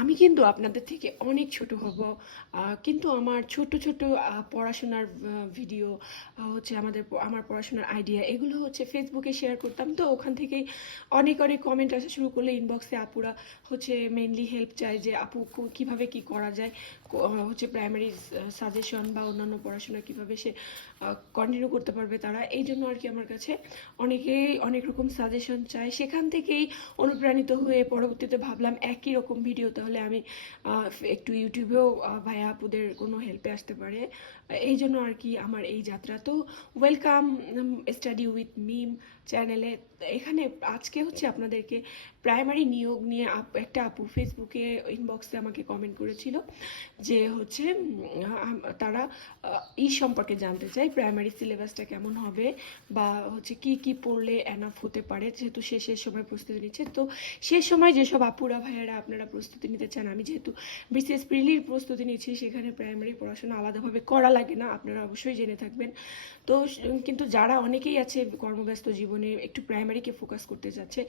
আমি কিন্তু আপনাদের থেকে অনেক ছোট হব, কিন্তু আমার ছোট ছোট পড়াশোনার ভিডিও হচ্ছে আমার পড়াশোনার আইডিয়া এগুলো হচ্ছে ফেসবুকে শেয়ার করতাম। তো ওখান থেকেই অনেক অনেক কমেন্ট আসা শুরু করলে ইনবক্সে আপুরা হচ্ছে মেইনলি হেল্প চায় যে আপু কিভাবে কি করা যায়, হচ্ছে প্রাইমারি সাজেশন বা অন্যান্য পড়াশোনা কিভাবে সে কন্টিনিউ করতে পারবে তারা। এই জন্য আর কি আমার কাছে অনেকেই অনেক রকম সাজেশন চায়। সেখান থেকেই অনুপ্রাণিত হয়ে পরবর্তীতে ভাবলাম একই রকম ভিডিও তাহলে আমি একটু ইউটিউবেও ভাইয়া আপুদের কোনো হেল্পে আসতে পারে। এই জন্য আর কি আমার এই যাত্রা। তো ওয়েলকাম স্টাডি উইথ মিম চ্যানেলে। এখানে আজকে হচ্ছে আপনাদেরকে প্রাইমারি নিয়োগ নিয়ে একটা আপু ফেসবুকে ইনবক্সে আমাকে কমেন্ট করেছিল যে হচ্ছে তারা সম্পর্কে জানতে চায় প্রাইমারি সিলেবাসটা কেমন হবে বা হচ্ছে কি কি পড়লে এনাফ হতে পারে, যেহেতু শেষের সময় প্রস্তুতি নিচ্ছে। তো শেষ সময় যেসব আপুরা ভাইয়ারা আপনারা প্রস্তুতি নিতে চান, আমি যেহেতু বিসিএস প্রিলির প্রস্তুতি নিচ্ছি, সেখানে প্রাইমারি পড়াশোনা আলাদাভাবে করা লাগে না, আপনারা অবশ্যই জেনে থাকবেন। তো কিন্তু যারা অনেকেই আছে কর্মব্যস্ত জীবনে একটু প্রাইমারিকে ফোকাস করতে যাচ্ছে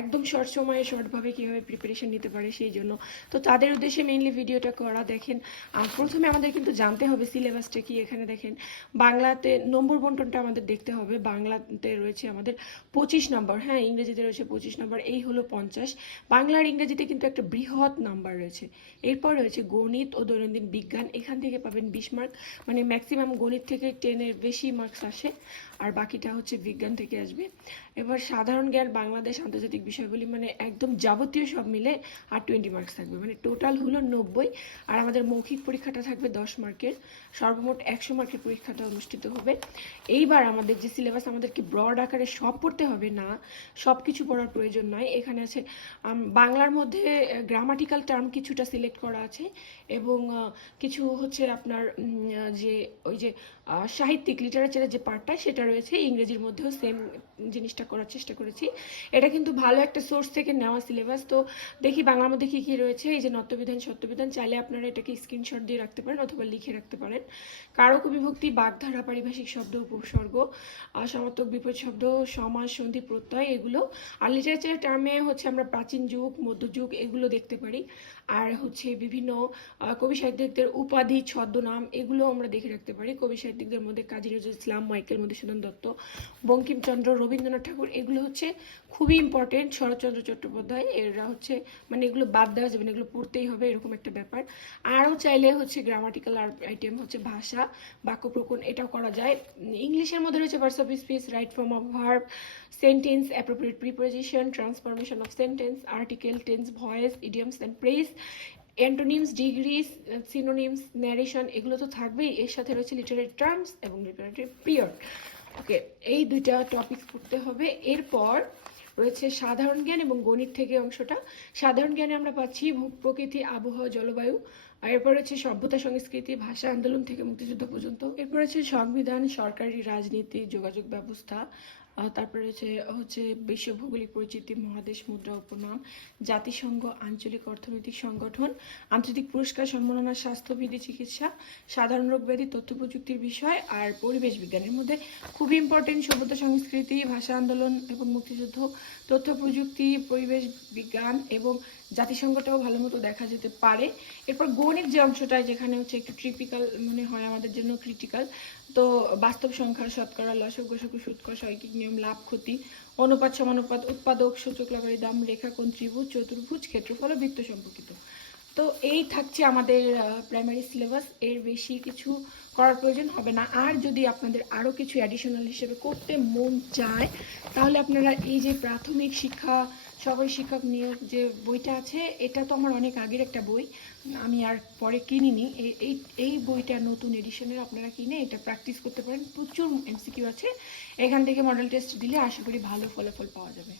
একদম শর্ট সময়ে শর্টভাবে কীভাবে প্রিপারেশন নিতে পারে সেই জন্য, তো তাদের উদ্দেশ্যে মেইনলি ভিডিওটা করা। দেখেন প্রথমে আমাদের কিন্তু জানতে হবে সিলেবাসটা কি। এখানে দেখেন বাংলাতে নম্বর বন্টনটা আমাদের দেখতে হবে। বাংলাতে রয়েছে আমাদের 25 নম্বর, হ্যাঁ, ইংরেজিতে রয়েছে 25 নম্বর, এই হলো 50। বাংলার ইংরেজিতে কিন্তু একটা বৃহৎ নাম্বার রয়েছে। এরপর রয়েছে গণিত ও দৈনন্দিন বিজ্ঞান, এখান থেকে পাবেন 20 মার্ক, মানে ম্যাক্সিমাম গণিত থেকে 10-এর বেশি মার্কস আসে, আর বাকিটা হচ্ছে বিজ্ঞান থেকে আসবে। এবার সাধারণ জ্ঞান, বাংলাদেশ, আন্তর্জাতিক বিষয়গুলি, মানে একদম যাবতীয় সব মিলে আর 20 মার্কস থাকবে, মানে টোটাল হলো 90। আর আমাদের মৌখিক পরীক্ষাটা থাকবে 10 মার্কের, সর্বমোট 100 মার্কের পরীক্ষাটা অনুষ্ঠিত হবে। এইবার আমাদের যে সিলেবাস, আমাদেরকে ব্রড আকারে সব পড়তে হবে না, সব কিছু পড়ার প্রয়োজন নয়। এখানে আছে বাংলার মধ্যে গ্রামাটিক্যাল টার্ম কিছুটা সিলেক্ট করা আছে, এবং কিছু হচ্ছে আপনার যে ওই যে সাহিত্যিক লিটারেচারের যে পার্টটা সেটা রয়েছে। ইংরেজির মধ্যেও সেম জিনিসটা করার চেষ্টা করেছি। এটা কিন্তু ভালো একটা সোর্স থেকে নেওয়া সিলেবাস। তো দেখি বাংলার মধ্যে কী কী রয়েছে। এই যে নত্যবিধান, সত্যবিধান, চাইলে আপনারা এটাকে স্ক্রিনশট দিয়ে রাখতে পারেন অথবা লিখে রাখতে পারেন। কারক বিভক্তি, বাগধারা, পারিভাষিক শব্দ, উপসর্গ, সমার্থক, বিপরীত শব্দ, সমাস, সন্ধি, প্রত্যয়, এগুলো। আর লিটারেচারের টার্মে হচ্ছে আমরা প্রাচীন যুগ, মধ্যযুগ এগুলো দেখতে পারি। আর হচ্ছে বিভিন্ন কবি সাহিত্যিকদের উপাধি, ছদ্মনাম, এগুলো আমরা দেখে রাখতে পারি। কবি সাহিত্যিকদের মধ্যে কাজী নজরুল ইসলাম, মাইকেল মধুসূদন দত্ত, বঙ্কিমচন্দ্র, রবীন্দ্রনাথ ঠাকুর, এগুলো হচ্ছে খুবই ইম্পর্টেন্ট। শরৎচন্দ্র চট্টোপাধ্যায়, এরা হচ্ছে মানে এগুলো বাদ দেওয়া যাবে না, এগুলো পড়তেই হবে, এরকম একটা ব্যাপার। আরও চাইলে হচ্ছে গ্রামাটিক্যাল আইটেম হচ্ছে ভাষা, বাক্য প্রকরণ, এটাও করা যায়। ইংলিশের মধ্যে রয়েছে verse of speech, right form of verb, sentence, appropriate preposition, transformation of sentence, article, tense, voice, idioms and press, antonyms, degrees, synonyms, narration, এগুলো তো থাকবেই। এর সাথে রয়েছে লিটারেরি টার্মস এবং লিটারেরি পিরিয়ড। ওকে, এই দুইটা টপিক পড়তে হবে। এরপর রয়েছে সাধারণ জ্ঞান এবং গণিত থেকে অংশটা। সাধারণ জ্ঞানে আমরা পাচ্ছি প্রকৃতি, আবহাওয়া, জলবায়ু। আর এরপর হচ্ছে সভ্যতা, সংস্কৃতি, ভাষা আন্দোলন থেকে মুক্তিযুদ্ধ পর্যন্ত। এরপর হচ্ছে সংবিধান, সরকারি রাজনীতি, যোগাযোগ ব্যবস্থা। তারপরে হচ্ছে বিশ্ব ভৌগোলিক পরিচিতি, মহাদেশ, মুদ্রা, উপনাম, জাতিসংঘ, আঞ্চলিক অর্থনৈতিক সংগঠন, আন্তর্জাতিক পুরস্কার, সম্মাননা, স্বাস্থ্যবিধি, চিকিৎসা, সাধারণ রোগ ব্যাধি, তথ্য প্রযুক্তির বিষয়, আর পরিবেশ বিজ্ঞানের মধ্যে খুবই ইম্পর্টেন্ট সভ্যতা, সংস্কৃতি, ভাষা আন্দোলন এবং মুক্তিযুদ্ধ, তথ্য প্রযুক্তি, পরিবেশ বিজ্ঞান এবং জাতিসংঘটাও ভালো মতো দেখা যেতে পারে। এরপর গণিত যে অংশটা, যেখানে হচ্ছে একটু ট্রিপিক্যাল মনে হয় আমাদের জন্য, ক্রিটিক্যাল। তো বাস্তব সংখ্যা, শতকরা, লসক, গসক, সূত্র, শৈক্ষিক নিয়ম, লাভ, ক্ষতি, অনুপাত, সমানুপাত, উৎপাদক, সূচক, লগারিদম, রেখাকোণ, ত্রিভুজ, চতুর্ভুজ, ক্ষেত্রফল ও বৃত্ত সম্পর্কিত। তো এই থাকছে আমাদের প্রাইমারি সিলেবাস। এর বেশি কিছু করার প্রয়োজন হবে না। আর যদি আপনাদের আরও কিছু অ্যাডিশনাল হিসেবে করতে মন চায়, তাহলে আপনারা এই যে প্রাথমিক শিক্ষা সবাই শিক্ষক নিয়োগ যে বইটা আছে, এটা তো আমার অনেক আগের একটা বই, আমি আর পরে কিনিনি। এই বইটা নতুন এডিশনের, আপনারা কিনে এটা প্র্যাকটিস করতে পারেন। প্রচুর এমসিকিউ আছে, এখান থেকে মডেল টেস্ট দিলে আশা করি ভালো ফলাফল পাওয়া যাবে।